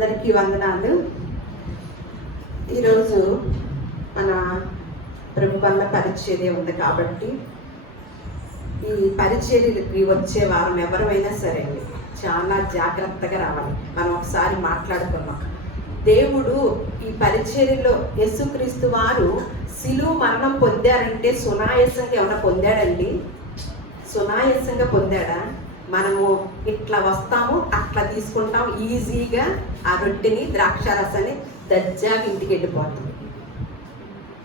అందరికీ వందనాలు. ఈరోజు మన ప్రభు వల్ల పరిచర్య ఉంది కాబట్టి ఈ పరిచర్యకి వచ్చే వారం ఎవరైనా సరే అండి చాలా జాగ్రత్తగా రావాలి. మనం ఒకసారి మాట్లాడుకున్నాం దేవుడు ఈ పరిచర్యలో యేసుక్రీస్తు వారు శిలువ మరణం పొందారంటే సునాయాసంగా ఏమైనా పొందాడండి? సునాయాసంగా పొందాడా? మనము ఇట్లా వస్తాము అట్లా తీసుకుంటాం ఈజీగా ఆ రొట్టెని ద్రాక్షారసాన్ని దర్జాగా ఇంటికి వెళ్ళిపోతాం.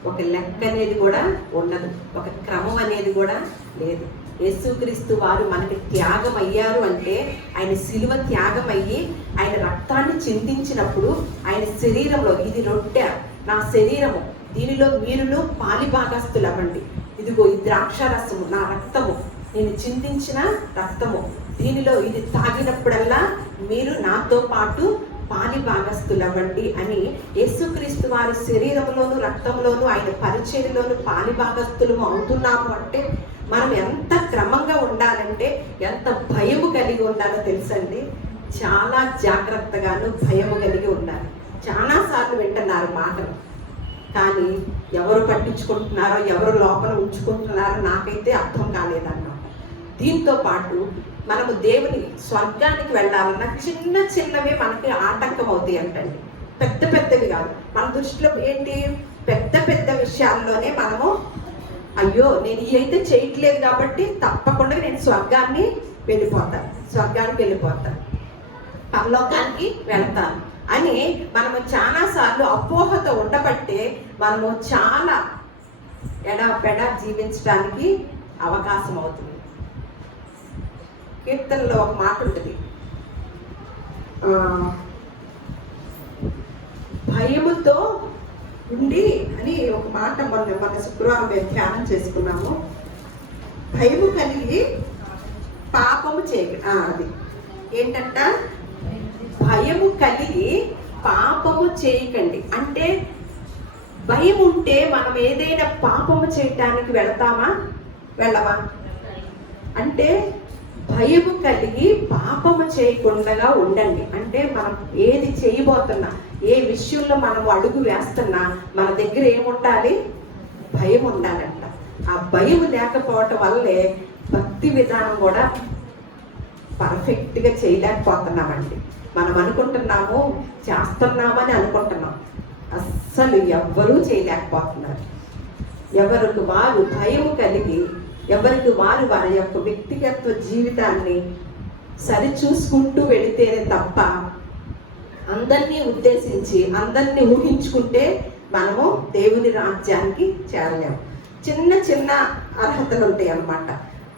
ఒక లెక్క అనేది కూడా ఉండదు. ఒక క్రమం అనేది కూడా లేదు. యేసుక్రీస్తు వారు మనకి త్యాగం అయ్యారు అంటే ఆయన శిలువ త్యాగం అయ్యి ఆయన రక్తాన్ని చిందించినప్పుడు ఆయన శరీరంలో ఇది రొట్టె నా శరీరము దీనిలో మీరులో పాలిభాగస్తులు అవ్వండి ఇదిగో ఈ ద్రాక్ష రసము నా రక్తము నేను చిందించిన రక్తము. దీనిలో ఇది తాగినప్పుడల్లా మీరు నాతో పాటు పాలి భాగస్థులవ్వండి అని యేసుక్రీస్తు వారి శరీరంలోను రక్తంలోను ఆయన పరిచయలోను పాలి భాగస్థులము అవుతున్నాము అంటే మనం ఎంత క్రమంగా ఉండాలంటే ఎంత భయము కలిగి ఉండాలో తెలుసండి. చాలా జాగ్రత్తగాను భయము కలిగి ఉండాలి. చాలా సార్లు వింటున్నారు మాటలు. కానీ ఎవరు పట్టించుకుంటున్నారో ఎవరు లోపల ఉంచుకుంటున్నారో నాకైతే అర్థం కాలేదన్నా దీంతో పాటు మనము దేవుని స్వర్గానికి వెళ్ళాలన్నా చిన్న చిన్నవి మనకి ఆటంకం అవుతాయి అంటండి. పెద్ద పెద్దవి కాదు. మన దృష్టిలో ఏంటి? పెద్ద పెద్ద విషయాల్లోనే మనము అయ్యో నేను ఇదైతే అయితే చేయట్లేదు కాబట్టి తప్పకుండా నేను స్వర్గాన్ని వెళ్ళిపోతాను స్వర్గానికి వెళ్ళిపోతాను పరలోకానికి వెళ్తాను అని మనము చాలా సార్లు అపోహతో ఉండబట్టే మనము చాలా ఎడ పెడ జీవించడానికి అవకాశం అవుతుంది. కీర్తనలో ఒక మాట ఉంటుంది. భయముతో ఉండి అని ఒక మాట మొన్న మన శుక్రవారం మేము ధ్యానం చేసుకున్నాము. భయము కలిగి పాపము చేయ అది. ఏంటంట? భయము కలిగి పాపము చేయకండి. అంటే భయం ఉంటే మనం ఏదైనా పాపము చేయటానికి వెళ్తామా? వెళ్ళవా? అంటే భయము కలిగి పాపము చేయకుండా ఉండండి. అంటే మనం ఏది చేయబోతున్నా ఏ విషయంలో మనం అడుగు వేస్తున్నా మన దగ్గర ఏముండాలి? భయం ఉండాలంట ఆ భయం లేకపోవటం వల్లే భక్తి విధానం కూడా పర్ఫెక్ట్గా చేయలేకపోతున్నామండి. మనం అనుకుంటున్నాము చేస్తున్నామని అనుకుంటున్నాం. అస్సలు ఎవ్వరూ చేయలేకపోతున్నారు. ఎవరికి వారు భయం కలిగి ఎవరికి వారు వారి యొక్క వ్యక్తిగత జీవితాన్ని సరిచూసుకుంటూ వెళితేనే తప్ప అందరినీ ఉద్దేశించి అందరినీ ఊహించుకుంటే మనము దేవుని రాజ్యానికి చేరలేము. చిన్న చిన్న అర్హతలు ఉంటాయి అన్నమాట.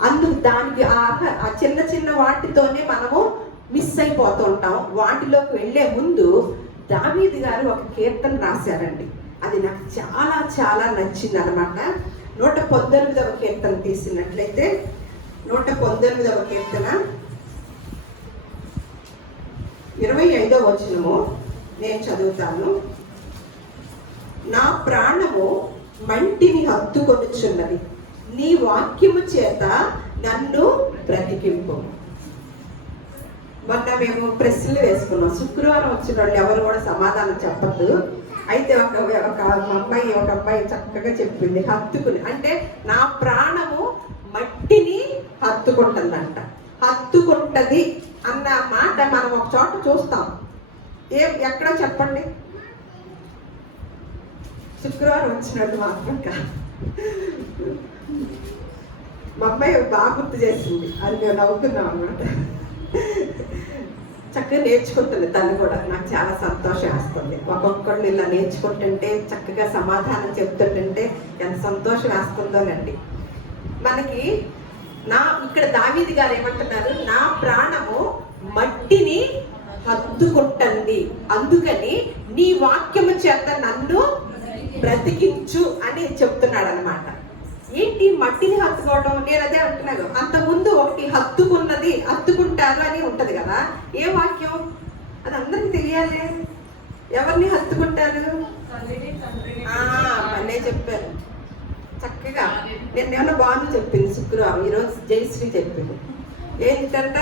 అందు దానికి ఆ చిన్న చిన్న వాటితోనే మనము మిస్ అయిపోతూ ఉంటాం వాటిలోకి వెళ్ళే ముందు దావీది గారు ఒక కీర్తన రాశారండి. అది నాకు చాలా చాలా నచ్చింది అనమాట నూట పంతొమ్మిదవ కీర్తన తీసినట్లయితే నూట పంతొమ్మిదవ కీర్తన ఇరవై ఐదవ వచనము నేను చదువుతాను. నా ప్రాణము మంటిని హత్తుకొనుచున్నది. నీ వాక్యము చేత నన్ను బ్రతికింపు. మొన్న మేము ప్రశ్నలు వేసుకున్నాం. శుక్రవారం వచ్చిన వాళ్ళు ఎవరు కూడా సమాధానం చెప్పద్దు. అయితే ఒక ఒక అమ్మాయి ఒక అమ్మాయి చక్కగా చెప్పింది హత్తుకుని. అంటే నా ప్రాణము మట్టిని హత్తుకుంటుందంట. హత్తుకుంటది అన్న మాట మనం ఒక చోట చూస్తాం. ఏ ఎక్కడ చెప్పండి? శుక్రవారం వచ్చినట్టు మాత్రం కాదు. మా అమ్మాయి బాగా గుర్తు చేసింది. అది మేము నవ్వుతున్నాం అనమాట చక్కగా నేర్చుకుంటుంది తను కూడా. నాకు చాలా సంతోషం వేస్తుంది. ఒక్కొక్కళ్ళు ఇలా నేర్చుకుంటుంటే చక్కగా సమాధానం చెప్తుంటుంటే ఎంత సంతోషం వేస్తుందోనండి. మనకి నా ఇక్కడ దావీది గారు ఏమంటున్నారు? నా ప్రాణము మట్టిని హత్తుకుంటుంది అందుకని నీ వాక్యము చేత నన్ను బ్రతికించు అని చెప్తున్నాడు అనమాట ఏంటి మట్టిని హత్తుకోవడం? నేను అదే అంటున్నాను. అంత ముందు ఒకటి హత్తుకున్నది హత్తుకుంటారు అని ఉంటది కదా. ఏ వాక్యం? అది అందరికి తెలియాలి. ఎవరిని హత్తుకుంటారు? ఆ, చెప్పారు. చక్కగా. నేను ఏమన్నా బాగుంది చెప్పింది శుక్రవారం. ఈరోజు జయశ్రీ చెప్పింది. ఏంటంట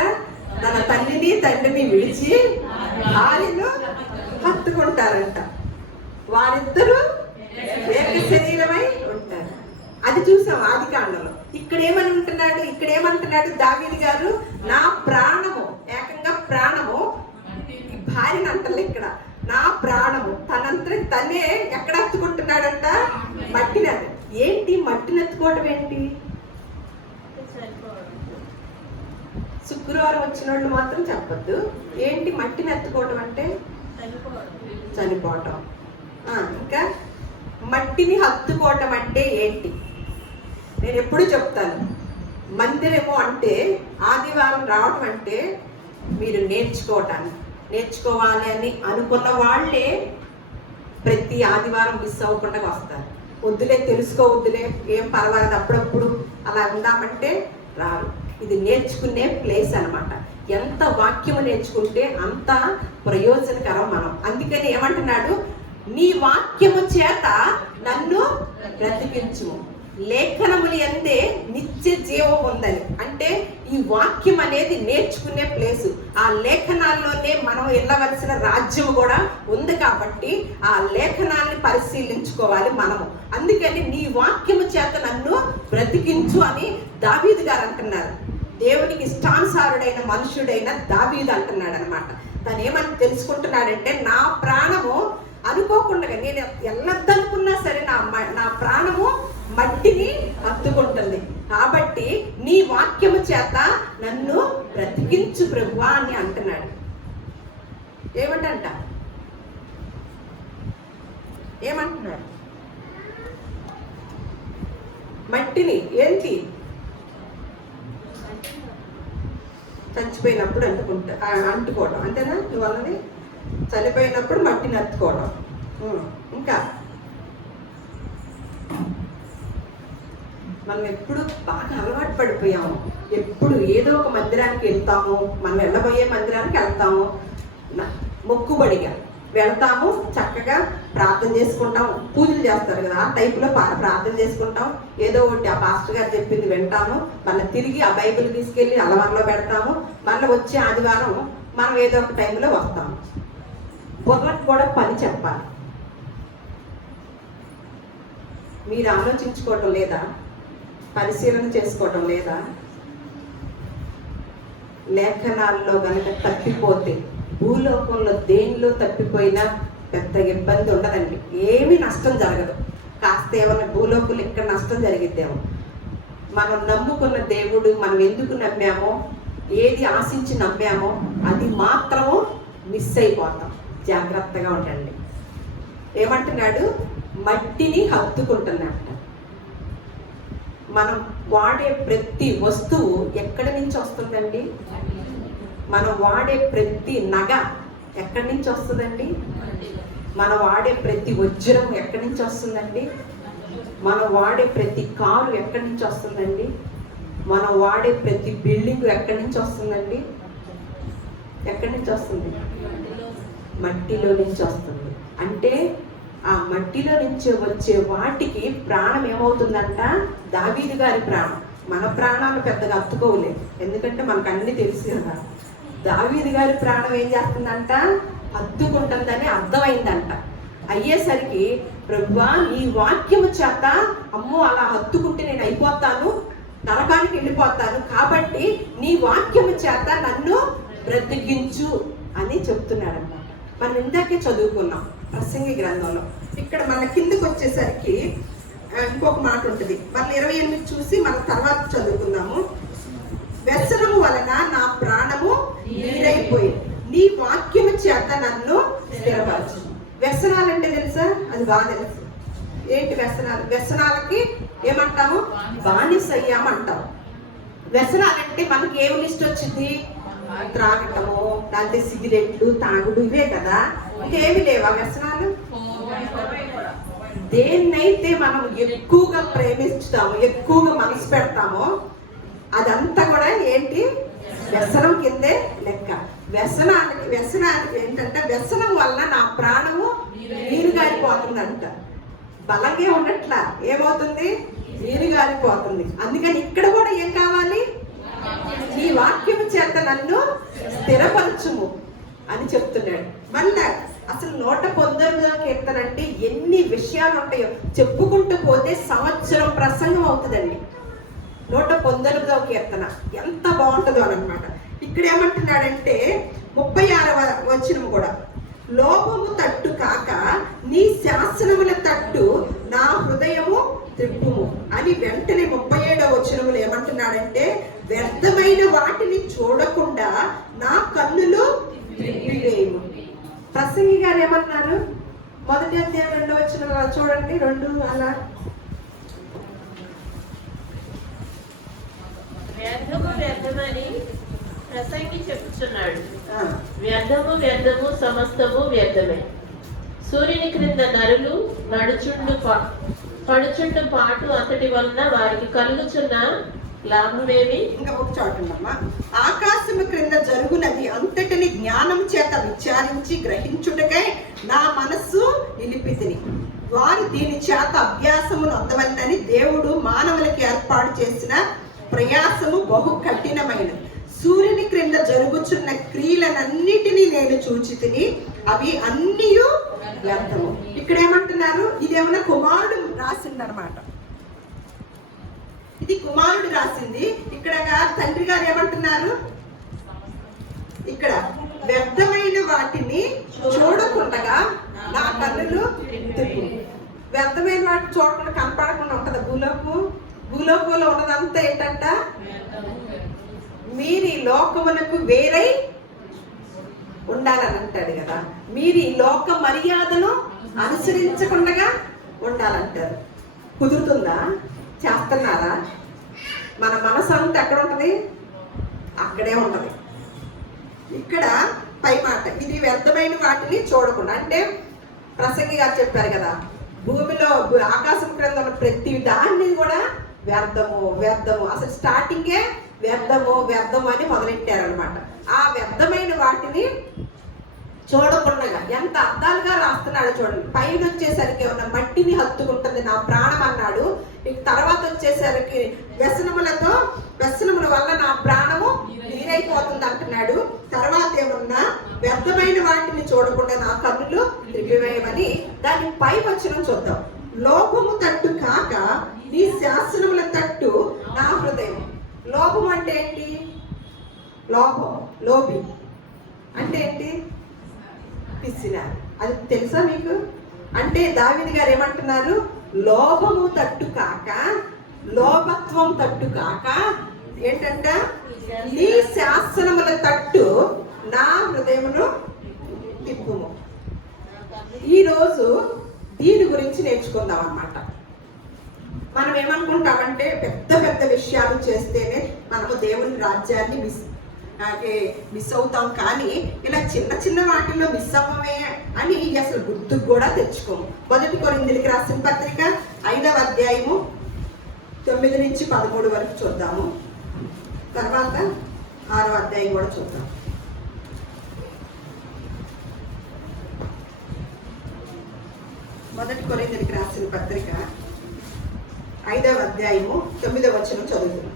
తన తల్లిని తండ్రిని విడిచి భార్యను హత్తుకుంటారంట. వారిద్దరూ ఏక శరీరమై అది చూసాం ఆది కాండంలో. ఇక్కడ ఏమనుకుంటున్నాడు ఇక్కడ ఏమంటున్నాడు దావీది గారు నా ప్రాణము ఏకంగా ప్రాణము ఈ భార్యని అంటలే ఇక్కడ. నా ప్రాణము తనంతటి తనే ఎక్కడ ఎత్తుకుంటున్నాడంట మట్టిన ఏంటి మట్టిని ఎత్తుకోవడం ఏంటి? శుక్రవారం వచ్చిన వాళ్ళు మాత్రం చెప్పొద్దు. ఏంటి మట్టిని ఎత్తుకోవడం అంటే? చనిపోవటం. ఇంకా మట్టిని హత్తుకోవటం అంటే ఏంటి? నేను ఎప్పుడు చెప్తాను? మందిరము అంటే ఆదివారం రావడం అంటే మీరు నేర్చుకోవటానికి. నేర్చుకోవాలి అని అనుకున్న వాళ్ళే ప్రతి ఆదివారం మిస్ అవ్వకుండా వస్తారు. వద్దులే తెలుసుకోవద్దులే ఏం పర్వాలేదు అప్పుడప్పుడు అలా ఉందామంటే రారు. ఇది నేర్చుకునే ప్లేస్ అనమాట ఎంత వాక్యము నేర్చుకుంటే అంత ప్రయోజనకరం మనం. అందుకని ఏమంటున్నాడు? నీ వాక్యము చేత నన్ను బ్రతికించు లేఖనములు ఎందే నిత్య జీవం ఉందని. అంటే ఈ వాక్యం అనేది నేర్చుకునే ప్లేసు. ఆ లేఖనాల్లోనే మనం వెళ్ళవలసిన రాజ్యం కూడా ఉంది కాబట్టి ఆ లేఖనాన్ని పరిశీలించుకోవాలి మనము. అందుకని నీ వాక్యము చేత నన్ను బ్రతికించు అని దావీదు గారు అంటున్నారు. దేవునికి ఇష్టానుసారుడైన మనుషుడైన దావీదు అంటున్నాడు అనమాట తను ఏమని తెలుసుకుంటున్నాడంటే నా ప్రాణము అనుకోకుండా నేను ఎల్లద్దనుకున్నా సరే నా నా ప్రాణము మట్టిని అత్తుకుంటుంది కాబట్టి నీ వాక్యము చేత నన్ను బ్రతికించు ప్రభువా అని అంటున్నాడు. ఏమంటంట? ఏమంటున్నాడు? మట్టిని ఏంటి? చచ్చిపోయినప్పుడు అంటుకుంటా అంటుకోవడం. అంతేనా? నువ్వు అన్నది చనిపోయినప్పుడు మట్టిని అత్తుకోవడం ఇంకా? మనం ఎప్పుడు బాగా అలవాటు పడిపోయాము. ఎప్పుడు ఏదో ఒక మందిరానికి వెళ్తాము మనం వెళ్ళబోయే మందిరానికి వెళ్తాము. మొక్కుబడిగా వెళ్తాము చక్కగా ప్రార్థన చేసుకుంటాం పూజలు చేస్తారు కదా ఆ టైప్లో ప్రార్థన చేసుకుంటాం ఏదో ఒకటి ఆ పాస్టర్ గారు చెప్పింది వింటాము. మళ్ళీ తిరిగి ఆ బైబిల్ తీసుకెళ్ళి అలవారులో పెడతాము. మళ్ళీ వచ్చే ఆదివారం మనం ఏదో ఒక టైంలో వస్తాము. బుర్రకు కూడా పని చెప్పాలి. మీరు ఆలోచించుకోవటం లేదా? పరిశీలన చేసుకోవటం లేదా? లేఖనాల్లో కనుక తప్పిపోతే భూలోకంలో దేనిలో తప్పిపోయినా పెద్ద ఇబ్బంది ఉండదండి. ఏమీ నష్టం జరగదు. కాస్త ఏమైనా భూలోకులు ఇక్కడ నష్టం జరిగిద్దేమో. మనం నమ్ముకున్న దేవుడు మనం ఎందుకు నమ్మామో ఏది ఆశించి నమ్మామో అది మాత్రము మిస్ అయిపోతాం. జాగ్రత్తగా ఉండండి. ఏమంటున్నాడు? మట్టిని హత్తుకుంటున్నట్ట మనం వాడే ప్రతి వస్తువు ఎక్కడి నుంచి వస్తుందండి? మనం వాడే ప్రతి నగ ఎక్కడి నుంచి వస్తుందండి? మనం వాడే ప్రతి వజ్రం ఎక్కడి నుంచి వస్తుందండి? మనం వాడే ప్రతి కారు ఎక్కడి నుంచి వస్తుందండి? మనం వాడే ప్రతి బిల్డింగ్ ఎక్కడి నుంచి వస్తుందండి? ఎక్కడి నుంచి వస్తుంది? మట్టిలో నుంచి వస్తుంది. అంటే ఆ మట్టిలో నుంచి వచ్చే వాటికి ప్రాణం ఏమవుతుందంట? దావీది గారి ప్రాణం. మన ప్రాణాలు పెద్దగా అత్తుకోలేదు ఎందుకంటే మనకు అన్ని తెలుసు కదా. దావీది గారి ప్రాణం ఏం చేస్తుందంట? హత్తుకుంటుందని అర్థమైందంట. అయ్యేసరికి ప్రభువా నీ వాక్యము చేత అమ్మో అలా హత్తుకుంటే నేను అయిపోతాను. నరకానికి వెళ్ళిపోతాను. కాబట్టి నీ వాక్యము చేత నన్ను బ్రతికించు అని చెప్తున్నాడన్నమాట. మనం ఇందాకే చదువుకున్నాం. సింగి గ్రంథంలో. ఇక్కడ మన కిందకు వచ్చేసరికి ఇంకొక మాట ఉంటుంది. మన ఇరవై ఎనిమిది చూసి మన తర్వాత చదువుకుందాము. వ్యసనము వలన నా ప్రాణము నీరైపోయింది నీ వాక్యము చేత నన్ను స్థిరపరచు. వ్యసనాలంటే తెలుసా? అది బాగా తెలుసు. ఏంటి వ్యసనాలు? వ్యసనాలకి ఏమంటాము? బానిసయ్యామంటాం. వ్యసనాలంటే మనకి ఏమి లిస్ట్ వచ్చింది? త్రాగటము లేకపోతే సిగరెట్లు తాగుడు ఇవే కదా. ఇంకేమి లేవా వ్యసనాలు? దేన్నైతే మనం ఎక్కువగా ప్రేమిస్తామో ఎక్కువగా మనసు పెడతామో అదంతా కూడా ఏంటి? వ్యసనం కిందే లెక్క. వ్యసనానికి వ్యసనానికి ఏంటంటే వ్యసనం వల్ల నా ప్రాణము నీరు గారిపోతుందంట బలంగా ఉన్నట్ల ఏమవుతుంది? నీరు గారిపోతుంది అందుకని ఇక్కడ కూడా ఏం కావాలి? నీ వాక్యము చేత నన్ను స్థిరపరచుము అని చెప్తున్నాడు. మళ్ళా అసలు నూట పంతొమ్మిదవ కీర్తన అంటే ఎన్ని విషయాలు ఉంటాయో చెప్పుకుంటూ పోతే సంవత్సరం ప్రసంగం అవుతుందండి. నూట పంతొమ్మిదవ కీర్తన ఎంత బాగుంటుందో అనమాట ఇక్కడ ఏమంటున్నాడంటే ముప్పై ఆరవ వచనం కూడా లోపము తట్టు కాక నీ శాసనముల తట్టు నా హృదయము త్రిప్పుము అని వెంటనే ముప్పై ఏడవ వచనములు ఏమంటున్నాడంటే వ్యర్థమైన వాటిని చూడకుండా నా కన్నులు త్రిప్పివేయము ప్రసంగి గారు ఏమన్నారు మొదటి అధ్యాయం రెండో వచ్చిన చూడండి రెండు అలా. వ్యర్థము వ్యర్థమని ప్రసంగి చెప్పుచున్నాడు. ఆ, వ్యర్థము వ్యర్థము సమస్తము వ్యర్థమే. సూర్యుని క్రింద నరులు నడుచుండు పడుచుండు పాటు అతడి వలన వారికి కలుగుచున్న లాభమేమి ఇంకా ఒక చోట ఉందమ్మా. ఆకాశము క్రింద జరుగునది అంతటిని జ్ఞానం చేత విచారించి గ్రహించుటకై నా మనస్సు నిలిపితిని. వారు దీని చేత అభ్యాసము అందవలనని దేవుడు మానవులకి ఏర్పాటు చేసిన ప్రయాసము బహు కఠినమైనది. సూర్యుని క్రింద జరుగుచున్న క్రియలనన్నిటినీ నేను చూచి తిని అవి అన్నీ వ్యర్థము. ఇక్కడ ఏమంటున్నారు ఇదేమన్నా కుమారుడు రాసిందనమాట. ఇది కుమారుడు రాసింది. ఇక్కడ తండ్రి గారు ఏమంటున్నారు? ఇక్కడ వ్యర్థమైన వాటిని చూడకుండగా నా కన్నులు వ్యర్థమైన వాటిని చూడకుండా కనపడకుండా ఉంటది భూలోకము? భూలోకంలో ఉన్నదంతా ఏంటంట? మీరు ఈ లోకమునకు వేరై ఉండాలని అంటాడు కదా. మీరు ఈ లోక మర్యాదను అనుసరించకుండా ఉండాలంటారు. కుదురుతుందా? చేస్తున్నారా? మన మనసు అంతా ఎక్కడ ఉంటుంది? అక్కడే ఉంటుంది. ఇక్కడ పై మాట. ఇది వ్యర్థమైన వాటిని చూడకుండా అంటే ప్రసంగి గారు చెప్పారు కదా భూమిలో ఆకాశం క్రింద ఉన్న ప్రతి దాన్ని కూడా వ్యర్థము వ్యర్థము. అసలు స్టార్టింగే వ్యర్థము వ్యర్థము అని మొదలెట్టారు అనమాట ఆ వ్యర్థమైన వాటిని చూడకుండా ఎంత అర్థాలుగా రాస్తున్నాడు చూడండి. పైన వచ్చేసరికి ఏమన్నా మట్టిని హత్తుకుంటుంది నా ప్రాణం అన్నాడు. ఇక తర్వాత వచ్చేసరికి వ్యసనములతో వ్యసనముల వల్ల నా ప్రాణము నీరైపోతుంది అంటున్నాడు. తర్వాత ఏమన్నా వ్యర్థమైన వాటిని చూడకుండా నా కన్నులు త్రిపివేయమని దాని పై వచనం చూద్దాం. లోపము తట్టు కాక నీ శాసనముల తట్టు నా హృదయం. లోపం అంటే ఏంటి? లోపం లోపి. అంటే ఏంటి? పిసినారు అది తెలుసా మీకు? అంటే దావిది గారు ఏమంటున్నారు? లోభము తట్టు కాక లోభత్వం తట్టు కాక ఏంటంట? నీ శాసనముల తట్టు నా హృదయమును తిప్పుము. ఈరోజు దీని గురించి నేర్చుకుందాం అన్నమాట. మనం ఏమనుకుంటామంటే పెద్ద పెద్ద విషయాలు చేస్తేనే మనము దేవుని రాజ్యాన్ని మిస్ మిస్ అవుతాం కానీ ఇలా చిన్న చిన్న వాటిల్లో మిస్ అవ్వమే అని అసలు గుర్తుకు కూడా తెచ్చుకోము. మొదటి కొరిందులకి రాసిన పత్రిక ఐదవ అధ్యాయము తొమ్మిది నుంచి పదమూడు వరకు చూద్దాము. తర్వాత ఆరో అధ్యాయం కూడా చూద్దాం. మొదటి కొరిందులకి రాసిన పత్రిక ఐదవ అధ్యాయము తొమ్మిదవ వచ్చిన చదువుతున్నాం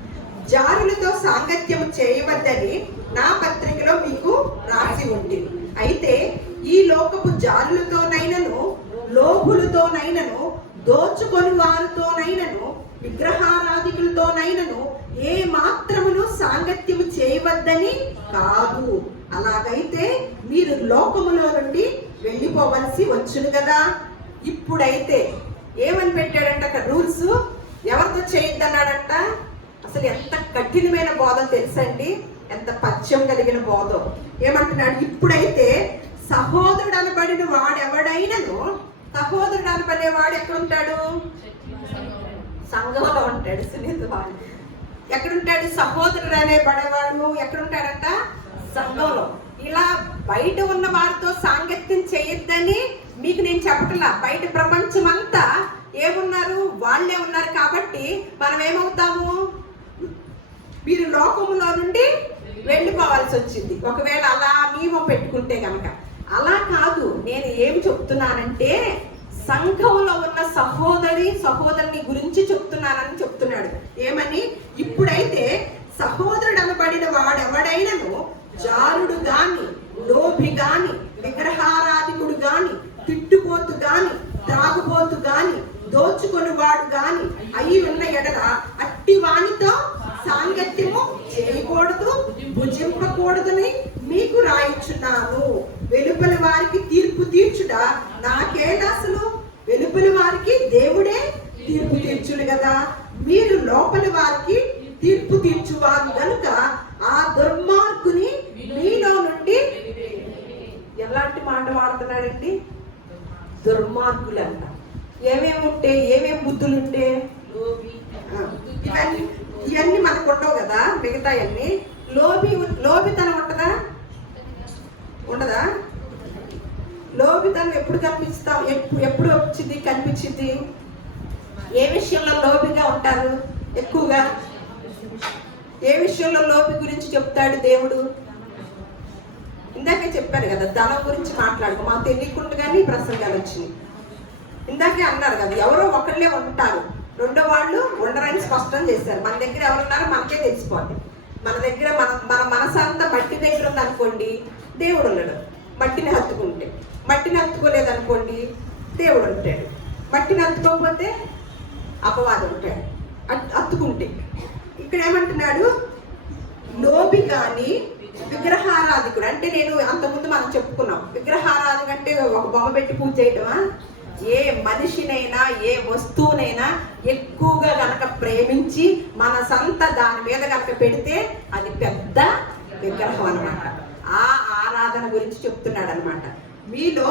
జారులతో సాంగత్యం చేయవద్దని నా పత్రికలో మీకు రాసి ఉంది. అయితే ఈ లోకపు జారులతోనైనను లోభులతోనైనను దోచుకొని వారితోనైనను విగ్రహారాధికులతోనైనను ఏ మాత్రమును సాంగత్యము చేయవద్దని కాదు. అలాగైతే మీరు లోకములో నుండి వెళ్ళిపోవలసి వచ్చును కదా. ఇప్పుడైతే ఏమని పెట్టాడంట అక్కడ రూల్స్? ఎవరితో చేయొద్దన్నాడంట? అసలు ఎంత కఠినమైన బోధ తెలుసండి? ఎంత పథ్యం కలిగిన బోధ. ఏమంటున్నాడు? ఇప్పుడైతే సహోదరుడు అనబడిన వాడెవడైనను సహోదరుడు అనబడే వాడు ఎక్కడుంటాడు? సంఘంలో ఉంటాడు సునీత వాడు ఎక్కడుంటాడు? సహోదరుడు అనే పడేవాడు ఎక్కడుంటాడంట? సంఘంలో. ఇలా బయట ఉన్న వారితో సాంగత్యం చేయొద్దని మీకు నేను చెప్పట్లా. బయట ప్రపంచం అంతా ఏమున్నారు? వాళ్ళే ఉన్నారు కాబట్టి మనం ఏమవుతాము మీరు లోకములో నుండి వెళ్ళిపోవాల్సి వచ్చింది. ఒకవేళ అలా నియమం పెట్టుకుంటే కనుక అలా కాదు నేను ఏం చెప్తున్నానంటే సంఘంలో ఉన్న సహోదరి సహోదరుని గురించి చెప్తున్నానని చెప్తున్నాడు. ఏమని? ఇప్పుడైతే సహోదరుడు అనబడిన వాడెవడైనను జారుడు గాని లోభి గాని విగ్రహారాధికుడు గాని తిట్టుపోతు గాని త్రాగుపోతు గాని దోచుకొని వాడు గాని అయి ఉన్న ఎడల అట్టి వానితో సాంగత్యము చేయకూడదు భుజింపకూడదని మీకు రాయించున్నాను. వెలుపల వారికి తీర్పు తీర్చుట నాకేనా అసలు వెలుపల వారికి దేవుడే తీర్పు తీర్చుడు కదా. మీరు లోపల వారికి తీర్పు తీర్చువారు కనుక ఆ దుర్మార్గుని మీలో నుండి ఎలాంటి మాట వాడుతున్నాడండి? దుర్మార్గులు అంట ఏమేమి ఉంటే ఏమేమి బుద్ధులు ఉంటే ఆ, ఇవన్నీ. ఇవన్నీ మనకు ఉండవు కదా మిగతా అన్ని లోబి లోపితనం ఉంటుందా? ఉండదా? లోబితనం ఎప్పుడు కనిపిస్తాం ఎప్పుడు ఎప్పుడు వచ్చింది కనిపించింది? ఏ విషయంలో లోపిగా ఉంటారు ఎక్కువగా? ఏ విషయంలో లోపి గురించి చెప్తాడు దేవుడు? ఇందాకే చెప్పారు కదా ధనం గురించి మాట్లాడుకో. మాకు తెలియకుండానే కానీ ప్రసంగాలు వచ్చినాయి. ఇందాకే అన్నారు కదా ఎవరో ఒకళ్ళే ఉంటారు. రెండో వాళ్ళు ఉండరని స్పష్టం చేశారు. మన దగ్గర ఎవరున్నారో మనకే తెలిసిపోద్ది. మన దగ్గర మన మన మనసంతా మట్టి దగ్గర ఉందనుకోండి దేవుడు ఉండడు మట్టిని హత్తుకుంటే. మట్టిని హత్తుకోలేదనుకోండి దేవుడు ఉంటాడు. మట్టిని హత్తుకోకపోతే అపవాదం ఉంటాడు. హత్తుకుంటే. ఇక్కడ ఏమంటున్నాడు? లోబి కానీ విగ్రహారాధికుడు. అంటే నేను అంతకుముందు మనం చెప్పుకున్నాం. విగ్రహారాధన అంటే ఒక బొమ్మ పెట్టి పూజ చేయటమా? ఏ మనిషినైనా ఏ వస్తువునైనా ఎక్కువగా గనక ప్రేమించి మన సంత దాని మీద గనక పెడితే అది పెద్ద విగ్రహం అన్నమాట. ఆ ఆరాధన గురించి చెప్తున్నాడు అనమాట మీలో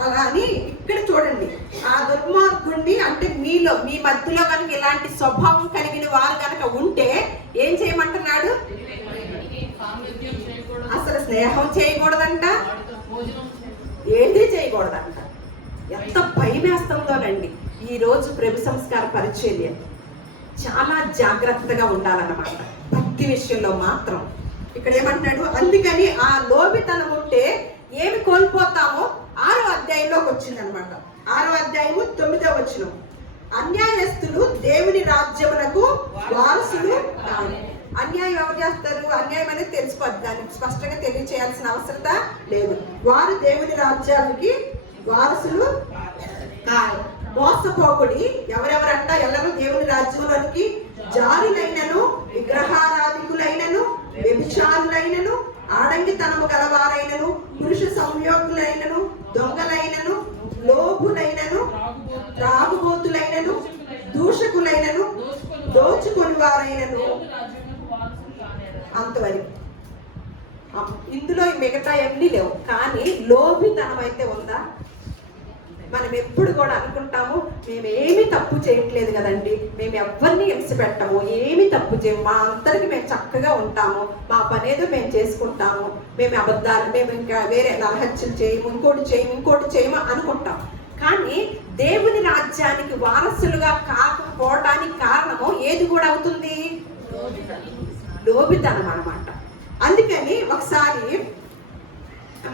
అలా అని ఇక్కడ చూడండి ఆ దుర్మార్గుణ్ణి అంటే మీలో మీ మధ్యలో కనుక ఇలాంటి స్వభావం కలిగిన వారు కనుక ఉంటే ఏం చేయమంటున్నాడు? అసలు స్నేహం చేయకూడదంట? ఏంటి చేయకూడదంట? ఎంత భయమేస్తుందోనండి ఈ రోజు ప్రభు సంస్కార పరిచర్య. చాలా జాగ్రత్తగా ఉండాలన్నమాట. భక్తి విషయంలో మాత్రం. ఇక్కడ ఏమంటున్నాడు? అందుకని ఆ లోబితనం ఉంటే ఏమి కోల్పోతామో ఆరో అధ్యాయంలోకి వచ్చిందనమాట ఆరో అధ్యాయము తొమ్మిదో వచ్చిన అన్యాయస్తులు దేవుని రాజ్యమునకు వారసులు కాదు అన్యాయం ఎవరు చేస్తారు? అన్యాయం అనేది తెలిసిపోద్ది. దానికి స్పష్టంగా తెలియచేయాల్సిన అవసరత లేదు. వారు దేవుని రాజ్యానికి వారసులు కాదు. మోసపోకుడి ఎవరెవరంట? ఎల్లరూ దేవుని రాజ్యంలోనికి జారులైనను విగ్రహారాధికులైనను వ్యభిచారులైనను ఆడంగితనము గలవారైనను పురుష సంయోగులైనను దొంగలైనను లోభులైనను త్రాగుబోతులైనను దూషకులైనను దోచుకొని వారైనను అంతవరకు ఇందులో మిగతా ఎన్ని లేవు. కానీ లోభితనం అయితే ఉందా? మనం ఎప్పుడు కూడా అనుకుంటాము మేమేమి తప్పు చేయట్లేదు కదండి. మేము ఎవరిని హింస పెట్టము ఏమి తప్పు చేయము. మా అందరికి మేము చక్కగా ఉంటాము. మా పని ఏదో మేము చేసుకుంటాము. మేము అబద్ధాలు మేము ఇంకా వేరే నరహత్యలు చేయము ఇంకోటి చేయము ఇంకోటి చేయము అనుకుంటాం. కానీ దేవుని రాజ్యానికి వారసులుగా కాకపోవడానికి కారణము ఏది కూడా అవుతుంది? లోబితనం అన్నమాట. అందుకని ఒకసారి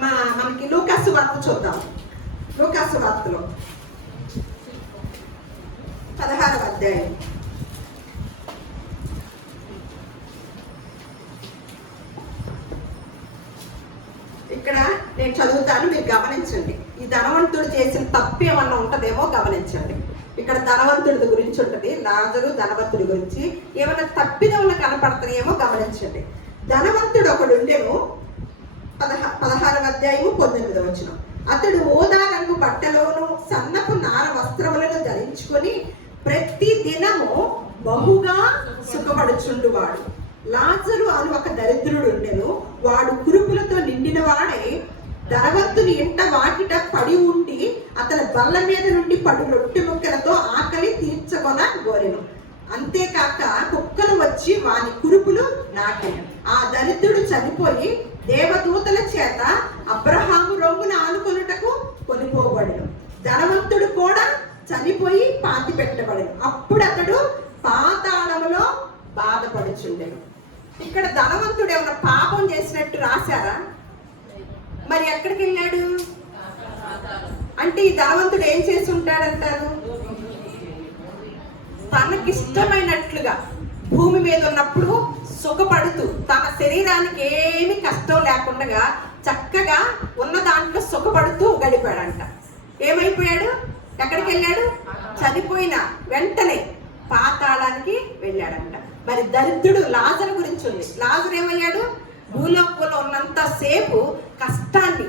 మా మనకి లూకాసు వార్త చూద్దాం. లూకాసు వార్తలో పదహారవ అధ్యాయం. ఇక్కడ నేను చదువుతాను మీరు గమనించండి. ఈ ధనవంతుడు చేసిన తప్పు ఏమన్నా ఉంటుందేమో గమనించండి. ఇక్కడ ధనవంతుడి గురించి ఉంటుంది లాజరు ధనవంతుడి గురించి. ఏమైనా తప్పిదములు కనపడుతున్నాయేమో గమనించండి. ధనవంతుడు ఒకడు ఉండేను పదహా పదహారవ అధ్యాయము పంతొమ్మిది వచ్చిన అతడు ఓదా రంగు బట్టలోను సన్నపు నార వస్త్రములను ధరించుకొని ప్రతి దినము బహుగా సుఖపడుచుండువాడు. లాజరు అని ఒక దరిద్రుడు ఉండెను. వాడు కురుపులతో నిండిన వాడే. ధనవంతుని ఇంట వాకిట పడి ఉండి అతని బల్ల మీద నుండి పడు రొట్టె ముక్కలతో ఆకలి తీర్చకొన గోరెను. అంతేకాక కుక్కలు వచ్చి వాని కురుపులు నాకెను ఆ దరిద్రుడు చనిపోయి దేవదూతల చేత అబ్రహాము రొమ్మున ఆనుకొనుటకు కొనిపోబడను. ధనవంతుడు కూడా చనిపోయి పాతి పెట్టబడను. అప్పుడు అతడు పాతాళములో బాధపడుచుండెను. ఇక్కడ ధనవంతుడు ఏమైనా పాపం చేసినట్టు రాశారా? మరి ఎక్కడికి వెళ్ళాడు అంటే ఈ ధనవంతుడు ఏం చేసి ఉంటాడంటారు? తనకిష్టమైనట్లుగా భూమి మీద ఉన్నప్పుడు సుఖపడుతూ తన శరీరానికి ఏమి కష్టం లేకుండా చక్కగా ఉన్న దాంట్లో సుఖపడుతూ గడిపాడంట. ఏమైపోయాడు? ఎక్కడికి వెళ్ళాడు? చనిపోయిన వెంటనే పాతాళానికి వెళ్ళాడంట. మరి దరిద్రుడు లాజర్ గురించి ఉంది. లాజర్ ఏమయ్యాడు? భూలోకంలో ఉన్నంత సేపు కష్టాన్ని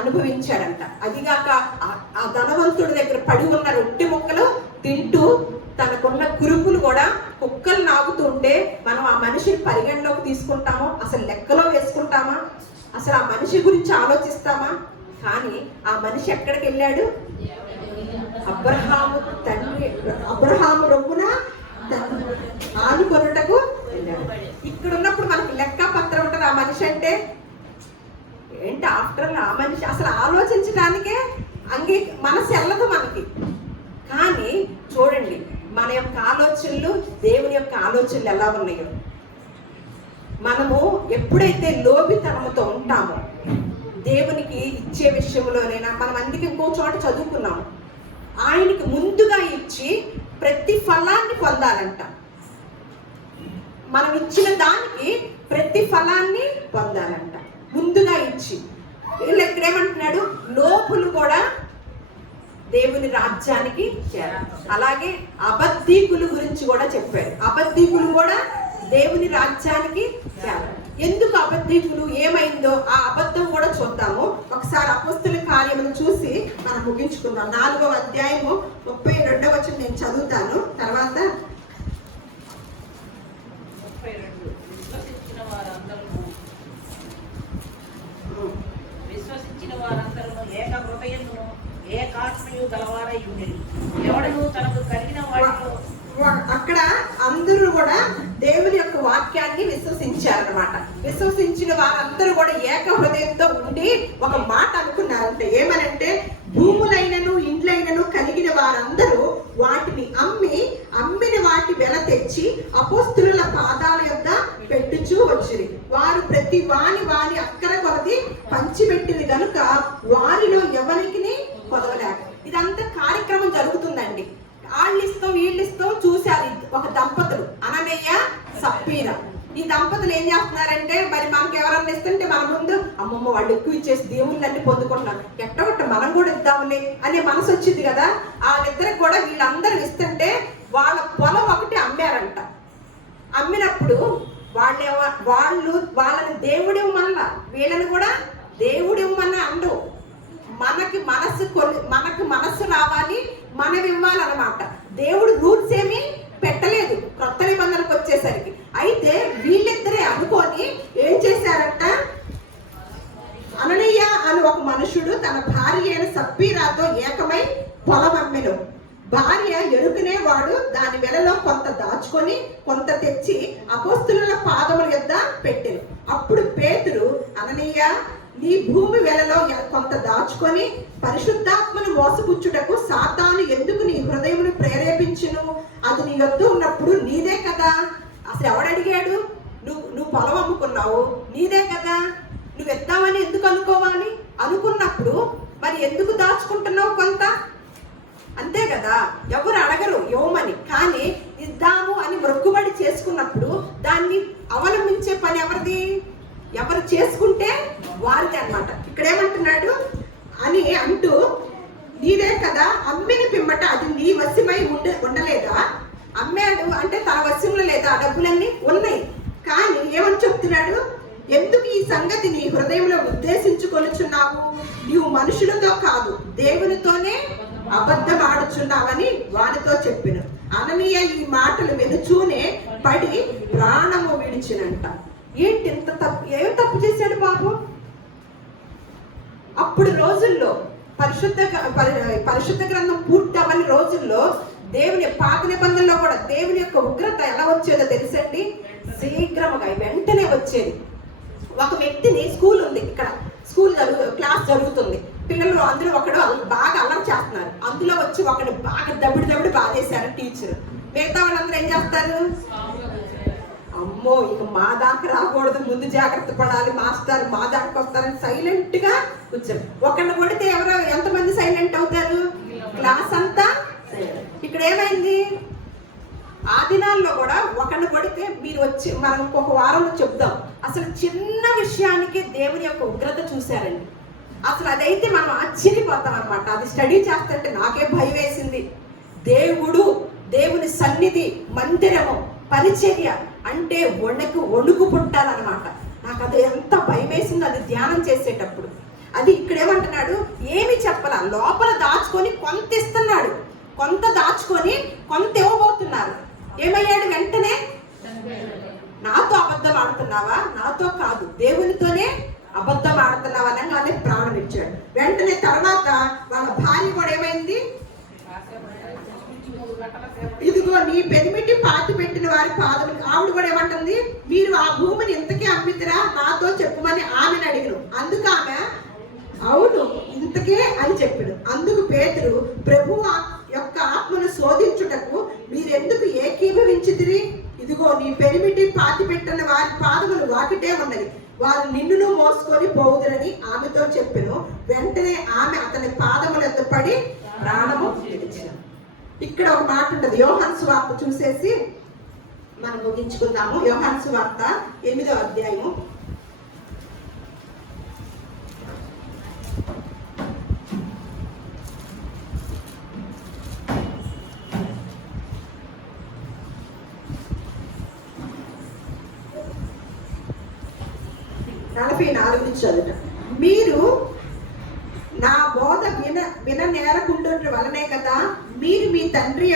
అనుభవించాడంట. అదిగాక ఆ- ఆ ధనవంతుడి దగ్గర పడి ఉన్న రొట్టె ముక్కలు తింటూ తనకున్న కురుపులు కూడా కుక్కలు నాగుతుంటే మనం ఆ మనిషిని పరిగణలోకి తీసుకుంటామో? అసలు లెక్కలో వేసుకుంటామా? అసలు ఆ మనిషి గురించి ఆలోచిస్తామా? కానీ ఆ మనిషి ఎక్కడికి వెళ్ళాడు? అబ్రహాము తండ్రి అబ్రహాము రొమ్మున ఆనుకొనుటకు వెళ్ళాడు. ఇక్కడ ఉన్నప్పుడు మనకి లెక్క పత్రం ఉంటుంది ఆ మనిషి అంటే? ఏంటి ఆఫ్టర్ ఆ మనిషి అసలు ఆలోచించడానికే అంగీ మనసు వెళ్ళదు మనకి. కానీ చూడండి మన యొక్క ఆలోచనలు దేవుని యొక్క ఆలోచనలు ఎలా ఉన్నాయో. మనము ఎప్పుడైతే లోభితనముతో ఉంటామో దేవునికి ఇచ్చే విషయంలోనైనా మనం అందుకే ఇంకో చోట చదువుకున్నాం. ఆయనకి ముందుగా ఇచ్చి ప్రతి ఫలాన్ని పొందాలంట. మనం ఇచ్చిన దానికి ప్రతి ఫలాన్ని పొందాలంట. ముందుగా ఇచ్చి. వీళ్ళు ఇక్కడ ఏమంటున్నాడు? లోపులు కూడా దేవుని రాజ్యానికి చేరాలి అలాగే అబద్ధీకుల గురించి కూడా చెప్పారు. అబద్ధీకులు కూడా దేవుని రాజ్యానికి చేరాలి ఎందుకు అబద్ధీకులు ఏమైందో ఆ అబద్ధం కూడా చూద్దాము. ఒకసారి అపస్తుల కార్యమును చూసి మనం ముగించుకుందాం. నాలుగవ అధ్యాయము ముప్పై రెండవ వచ్చిన నేను చదువుతాను. తర్వాత ముప్పై రెండు విశ్వసించిన వారందరూ ఉమ్, విశ్వసించిన వారందరూ ఏక హృదయమును గలవారై ఉండేది. ఎవడను తనకు కలిగిన అక్కడ అందరూ కూడా దేవుని యొక్క వాక్యాన్ని విశ్వసించారనమాట విశ్వసించిన వారందరూ కూడా ఏక హృదయంతో ఉండి ఒక మాట అనుకున్నారంటే. ఏమనంటే భూములైనను ఇండ్లైనను కలిగిన వారందరూ వాటిని అమ్మి అమ్మిన వాటి వెల తెచ్చి అపోస్తుల పాదాల యొక్క పెట్టుచూ వచ్చింది వారు ప్రతి వాణి వాణి అక్కర కొలది పంచిపెట్టింది కనుక వారిలో ఎవరికి కొదవలేక ఇదంతా కార్యక్రమం జరుగుతుందండి. వాళ్ళు ఇస్తాం వీళ్ళు ఇస్తాం చూశారు ఒక దంపతులు. అననయ్య సప్పీర. ఈ దంపతులు ఏం చేస్తున్నారంటే మరి మనకి ఎవరన్నా ఇస్తుంటే మన ముందు అమ్మమ్మ వాళ్ళు ఎక్కువ ఇచ్చేసి దేవుళ్ళన్నీ పొందుకుంటున్నారు. ఎట్టగొట్ట మనం కూడా ఇద్దాంలే అనే మనసు వచ్చింది కదా. వాళ్ళిద్దరికి కూడా వీళ్ళందరూ ఇస్తుంటే వాళ్ళ పొలం ఒకటి అమ్మారంట. అమ్మినప్పుడు వాళ్ళు వాళ్ళు వాళ్ళని దేవుడు ఇవ్వమల్లా వీళ్ళని కూడా దేవుడు ఇవ్వమని అండు మనకి మనసు కొన్ని మనకు మనస్సు రావాలి మనం ఇవ్వాలన్నమాట. దేవుడు రూల్స్ ఏమి పెట్టలేదు కొత్త నిబంధనకు వచ్చేసరికి. అయితే వీళ్ళిద్దరే అనుకొని ఏం చేశారంట? అననీయ అని ఒక మనుషుడు తన భార్య అయిన సప్పీరాతో ఏకమై పొలం అమ్మెను. భార్య ఎరుకునేవాడు దాని వెలలో కొంత దాచుకొని కొంత తెచ్చి అపోస్తుల పాదముల యొద్ద పెట్టెను అప్పుడు పేతురు అననీయ ఈ భూమి వెలలో కొంత దాచుకొని పరిశుద్ధాత్మను మోసపుచ్చుటకు సాతాను ఎందుకు నీ హృదయమును ప్రేరేపించును? అది నీ యొద్ద ఉన్నప్పుడు నీదే కదా. అసలు ఎవడు అడిగాడు? నువ్వు నువ్వు పొలం అమ్ముకున్నావు నీదే కదా. నువ్వు ఎద్దామని ఎందుకు అనుకోవాలి అనుకున్నప్పుడు మరి ఎందుకు దాచుకుంటున్నావు కొంత? అంతే కదా. ఎవరు అడగరు ఇవ్వమని కానీ ఇద్దాము అని మొక్కుబడి చేసుకున్నప్పుడు దాన్ని అవలంబించే పని ఎవరిది? ఎవరు చేసుకుంటే వారిది అన్నమాట. ఇక్కడ ఏమంటున్నాడు అని అంటూ నీదే కదా అమ్మిన పిమ్మట అది నీ వశ్యమై ఉండ ఉండలేదా? అమ్మాడు అంటే తన వశ్యంలో లేదా? ఆ డబ్బులన్నీ ఉన్నాయి. కానీ ఏమని చెప్తున్నాడు? ఎందుకు ఈ సంగతి నీ హృదయంలో ఉద్దేశించుకొనుచున్నావు? నీవు మనుషులతో కాదు దేవునితోనే అబద్ధం ఆడుచున్నావని వానితో చెప్పిన. అననీయ ఈ మాటలు వెనుచూనే పడి ప్రాణము విడిచినంట. ఏంటి ఇంత తప్పు? ఏం తప్పు చేశాడు పాపం అప్పుడు రోజుల్లో పరిశుద్ధ పరి- పరిశుద్ధ గ్రంథం పూర్తి అవ్వని రోజుల్లో దేవుని పాత నిబంధనలో కూడా దేవుని యొక్క ఉగ్రత ఎలా వచ్చేదో తెలుసండి? శీఘ్రముగా. వెంటనే వచ్చేది. ఒక వ్యక్తిని స్కూల్ ఉంది ఇక్కడ. స్కూల్ జరుగు క్లాస్ జరుగుతుంది. పిల్లలు అందులో ఒకడు బాగా అల్లరి చేస్తున్నారు. అందులో వచ్చి ఒకడు బాగా దబిడి దబిడి బాధేశారు టీచర్. మిగతా వాళ్ళందరూ ఏం చేస్తారు? అమ్మో ఇక మా దాకా రాకూడదు. ముందు జాగ్రత్త పడాలి. మాస్టర్ మా దాకా వస్తారని సైలెంట్గా ఒకరిని కొడితే ఎవరో ఎంతమంది సైలెంట్ అవుతారు? క్లాస్ అంతా ఇక్కడ ఏమైంది? ఆ దినాల్లో కూడా ఒకరిని కొడితే మీరు వచ్చి మనం ఒక వారంలో చెప్దాం. అసలు చిన్న విషయానికి దేవుని యొక్క ఉగ్రత చూశారండి. అసలు అదైతే మనం ఆశ్చర్యపోతాం అనమాట అది స్టడీ చేస్తుంటే నాకే భయం వేసింది. దేవుడు దేవుని సన్నిధి మందిరము పరిచర్య అంటే వణుకు వణుకు పుట్టాలన్నమాట. నాకు అది ఎంత భయమేసిందో అది ధ్యానం చేసేటప్పుడు. అది ఇక్కడేమంటున్నాడు? ఏమి చెప్పాల. లోపల దాచుకొని కొంత ఇస్తున్నాడు. కొంత దాచుకొని కొంత ఇవ్వబోతున్నారు. ఏమయ్యాడు వెంటనే? నాతో అబద్ధం ఆడుతున్నావా? నాతో కాదు. దేవునితోనే అబద్ధం ఆడుతున్నావా అనగానే ప్రాణం ఇచ్చాడు వెంటనే తర్వాత వాళ్ళ భార్య కూడా ఏమైంది? ఇదిగో నీ పెదిమిటి పాతి పెట్టిన వారి పాదములు. ఆవిడ కూడా ఏమంటుంది? మీరు ఆ భూమిని ఇంతకీ అమ్మితిరా? నాతో చెప్పమని ఆమెను అడిగిను. అందుకు ఆమె అవును ఇంతకే అని చెప్పాడు. అందుకు పేతురు ప్రభు యొక్క ఆత్మను శోధించుటకు మీరెందుకు ఏకీభవించితిరి? ఇదిగో నీ పెరిమిటి పాతి పెట్టిన వారి పాదములు వాకిటే ఉన్నది. వారు నిన్నును మోసుకొని పోవుదురని ఆమెతో చెప్పెను. వెంటనే ఆమె అతని పాదములందు పడి ప్రాణము విడిచిన ఇక్కడ ఒక మాట ఉంటుంది. యోహాన్ సువార్త చూసేసి మనం ముగించుకుందాము. యోహాన్ సువార్త ఎనిమిదో అధ్యాయము. నలభై నాలుగు నుంచి చదువుట మీరు నా బోధ విన విన నేరకుండుట వలనే కదా మీరు మీ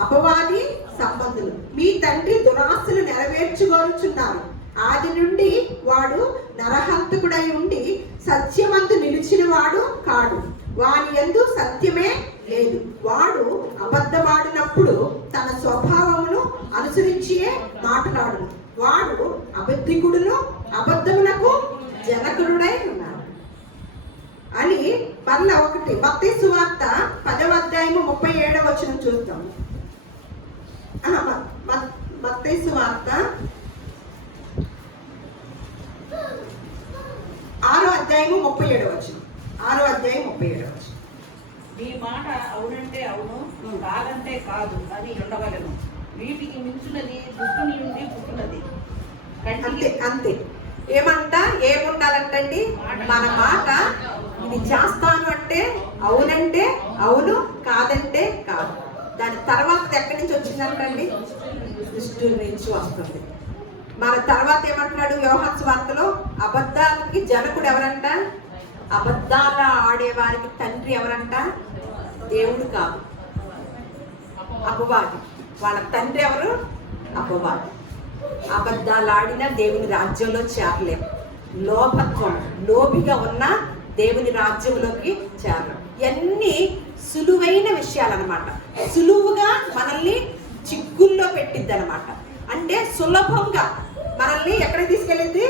అపవాది సంబంధులు. మీ తండ్రి దురాస్తులు నెరవేర్చుకోరుచున్నారు ఆది నుండి వాడు నరహంతకుడై ఉండి సత్యమందు నిలిచిన వాడు కాడు. వాని ఎందు సత్యమే లేదు. వాడు అబద్ధమాడినప్పుడు తన స్వభావమును అనుసరించియే మాట్లాడు వాడు అబద్ధికుడును అబద్ధమునకు జనకుడుడై ఉన్నాడు. అని మరలా ఒకటి మత్తే సువార్త అధ్యాయము ముప్పై ఏడవ వచనం చూస్తాం ఆహా, మ- మ- మత్తయి సువార్త ఆరో అధ్యాయము ముప్పై ఏడవ వచనం. ఆరో అధ్యాయం ముప్పై ఏడవ వచనం. నీ మాట అవునంటే అవును కాదంటే కాదు అని ఉండవలను. వీటికి మించున్నది దుష్టుని నుండి పుట్టినది. అంతే అంతే. ఏమంట? ఏముండాలంటండి? మన మాట ఇది చేస్తాను అంటే అవునంటే అవును కాదంటే కాదు. దాని తర్వాత ఎక్కడి నుంచి వచ్చిందంటండి? దృష్టి నుంచి వస్తుంది. మన తర్వాత ఏమంటున్నాడు వ్యవహార వార్తలో అబద్ధాలకి జనకుడు ఎవరంట? అబద్ధాల ఆడేవారికి తండ్రి ఎవరంట? దేవుడు కాదు. అపవాది. వాళ్ళ తండ్రి ఎవరు? అపవాది. అబద్ధాలు ఆడినా దేవుని రాజ్యంలో చేరలేం. లోభత్వం లోబిగా ఉన్న దేవుని రాజ్యంలోకి చేరడం. ఇవన్నీ సులువైన విషయాలన్నమాట. సులువుగా మనల్ని చిక్కుల్లో పెట్టిద్ది అనమాట అంటే సులభంగా మనల్ని ఎక్కడ తీసుకెళ్ళింది?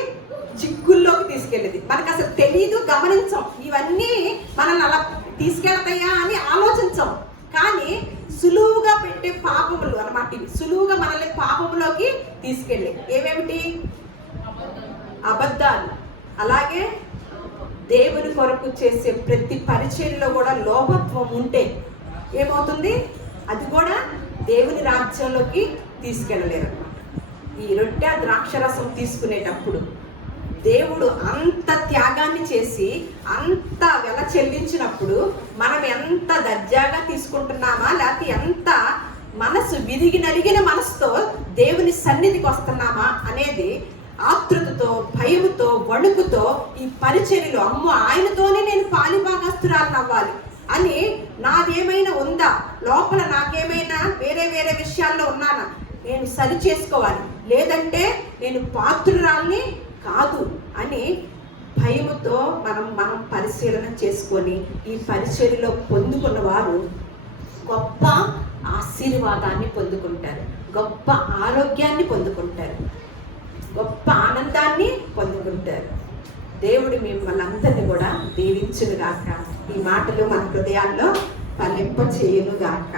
చిక్కుల్లోకి తీసుకెళ్ళింది. మనకు అసలు తెలియదు గమనించం. ఇవన్నీ మనల్ని అలా తీసుకెళ్తాయా అని ఆలోచించం. కానీ సులువుగా పెట్టే పాపములు అనమాట ఇవి. సులువుగా మనల్ని పాపములోకి తీసుకెళ్ళి. ఏమేమిటి? అబద్ధాలు. అలాగే దేవుని కొరకు చేసే ప్రతి పరిచయంలో కూడా లోభత్వం ఉంటే ఏమవుతుంది? అది కూడా దేవుని రాజ్యంలోకి తీసుకెళ్ళలేరు. ఈ రొట్టె ద్రాక్షరసం తీసుకునేటప్పుడు దేవుడు అంత త్యాగాన్ని చేసి అంత వెల చెల్లించినప్పుడు మనం ఎంత దర్జాగా తీసుకుంటున్నామా లేకపోతే ఎంత మనసు విరిగి నలిగిన మనసుతో దేవుని సన్నిధికి వస్తున్నామా అనేది ఆతృతతో భయముతో వణుకుతో ఈ పరిచర్యలు అమ్మో ఆయనతోనే నేను పాలిభాగస్తురాలను అవ్వాలి అని నాదేమైనా ఉందా? లోపల నాకేమైనా వేరే వేరే విషయాల్లో ఉన్నానా? నేను సరి చేసుకోవాలి. లేదంటే నేను పాత్రురాల్ని కాదు అని భయముతో మనం మనం పరిశీలన చేసుకొని ఈ పరిచర్యలో పొందుకున్న వారు గొప్ప ఆశీర్వాదాన్ని పొందుకుంటారు. గొప్ప ఆరోగ్యాన్ని పొందుకుంటారు. గొప్ప ఆనందాన్ని పొందుకుంటారు. దేవుడు మిమ్మల్ని అందరినీ కూడా దీవించును గాక ఈ మాటలు మన హృదయాల్లో ఫలింప చేయును గాక